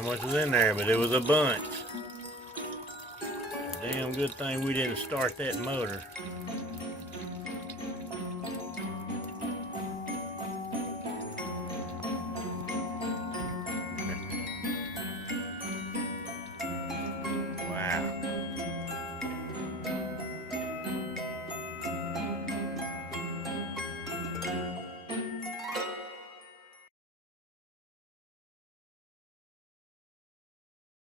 how much was in there, but it was a bunch. Damn good thing we didn't start that motor.